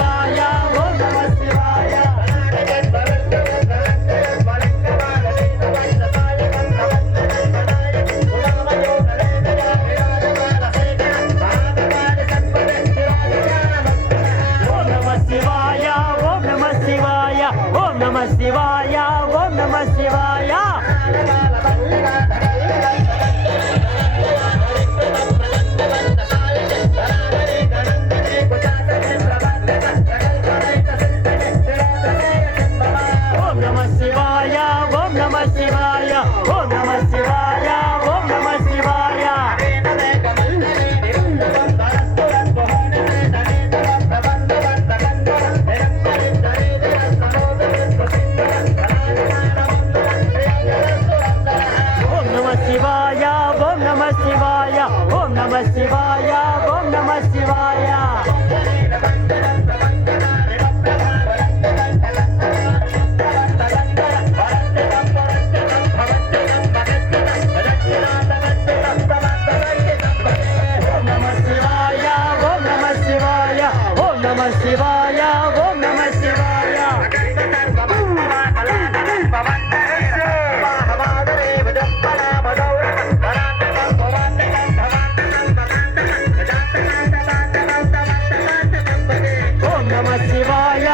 శివాయ ఓం నమ శివాయ ఓం నమ శివాయ ఓం నమ శివాయ ఓం నమ శివాయ ఓం నమ శివాయ ఓం నమ శివాయ ఓం నమ శివాయ ఓం నమ శివాయ ఓం నమ శివాయ ఓం నమ శివాయ ఓం నమ శివాయ ఓం నమ శివాయ ఓం నమ శివాయ ఓం నమ శివాయ ఓం నమ శివాయ ఓం నమ శివాయ ఓం నమ శివాయ ఓం నమ శివాయ